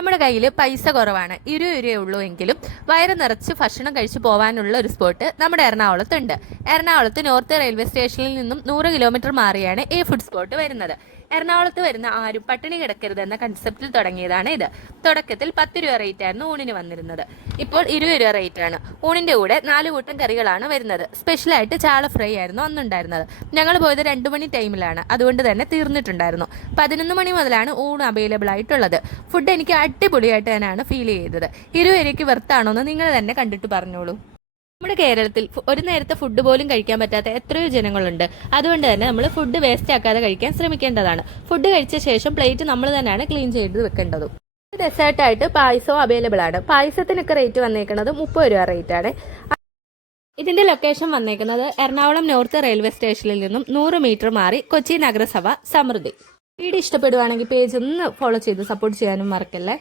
നമ്മുടെ കയ്യിൽ പൈസ കുറവാണ്, 20 രൂപയേ ഉള്ളൂ എങ്കിലും വയറ് നിറച്ച് ഭക്ഷണം കഴിച്ച് പോകാനുള്ള ഒരു സ്പോട്ട് നമ്മുടെ എറണാകുളത്തുണ്ട്. എറണാകുളത്ത് നോർത്ത് റെയിൽവേ സ്റ്റേഷനിൽ നിന്നും 100 കിലോമീറ്റർ മാറിയാണ് ഈ ഫുഡ് സ്പോട്ട് വരുന്നത്. എറണാകുളത്ത് വരുന്ന ആരും പട്ടിണി കിടക്കരുത് എന്ന കൺസെപ്റ്റിൽ തുടങ്ങിയതാണ് ഇത്. തുടക്കത്തിൽ 10 രൂപ റേറ്റ് ആയിരുന്നു ഊണിന് വന്നിരുന്നത്. ഇപ്പോൾ 20 രൂപ റേറ്റ് ആണ്. ഊണിന്റെ കൂടെ 4 കൂട്ടം കറികളാണ് വരുന്നത്. സ്പെഷ്യലായിട്ട് ചാള ഫ്രൈ ആയിരുന്നു അന്നുണ്ടായിരുന്നത്. ഞങ്ങൾ പോയത് 2 മണി ടൈമിലാണ്, അതുകൊണ്ട് തന്നെ തീർന്നിട്ടുണ്ടായിരുന്നു. 11 മണി മുതലാണ് ഊണ് അവൈലബിൾ ആയിട്ടുള്ളത്. ഫുഡ് എനിക്ക് അടിപൊളിയായിട്ട് തന്നെയാണ് ഫീൽ ചെയ്തത്. 20 രൂപയ്ക്ക് വെർത്താണോ എന്ന് നിങ്ങൾ തന്നെ കണ്ടിട്ട് പറഞ്ഞോളൂ. നമ്മുടെ കേരളത്തിൽ ഒരു നേരത്തെ ഫുഡ് പോലും കഴിക്കാൻ പറ്റാത്ത എത്രയോ ജനങ്ങളുണ്ട്. അതുകൊണ്ട് തന്നെ നമ്മൾ ഫുഡ് വേസ്റ്റ് ആക്കാതെ കഴിക്കാൻ ശ്രമിക്കേണ്ടതാണ്. ഫുഡ് കഴിച്ച ശേഷം പ്ലേറ്റ് നമ്മൾ തന്നെയാണ് ക്ലീൻ ചെയ്ത് വെക്കേണ്ടതും. ഡെസേർട്ടായിട്ട് പായസവും അവൈലബിൾ ആണ്. പായസത്തിനൊക്കെ റേറ്റ് വന്നേക്കുന്നത് 30 രൂപ റേറ്റ് ആണ്. ഇതിന്റെ ലൊക്കേഷൻ വന്നേക്കുന്നത് എറണാകുളം നോർത്ത് റെയിൽവേ സ്റ്റേഷനിൽ നിന്നും 100 മീറ്റർ മാറി കൊച്ചി നഗരസഭ സമൃദ്ധി. വീഡിയോ ഇഷ്ടപ്പെടുവാണെങ്കിൽ പേജ് ഒന്ന് ഫോളോ ചെയ്ത് സപ്പോർട്ട് ചെയ്യാനും മറക്കല്ലേ.